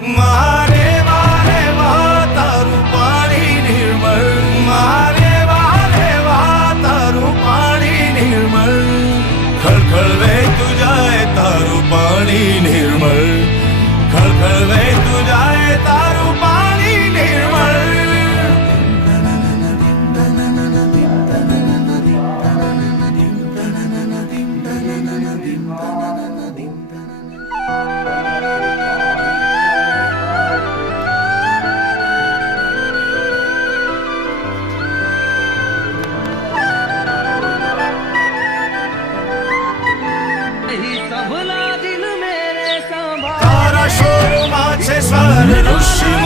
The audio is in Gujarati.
મારે વારે વાહ તારું પાણી નિર્મળ, મારે વારે વાહ તારું પાણી નિર્મળ, ખળખળ વહેતું જાય તારું પાણી નિર્મળ, ખળખળ વહેતું જાય તારું પાણી નિર્મળ. તારા શોરમાં છે સ્વર ઋષિ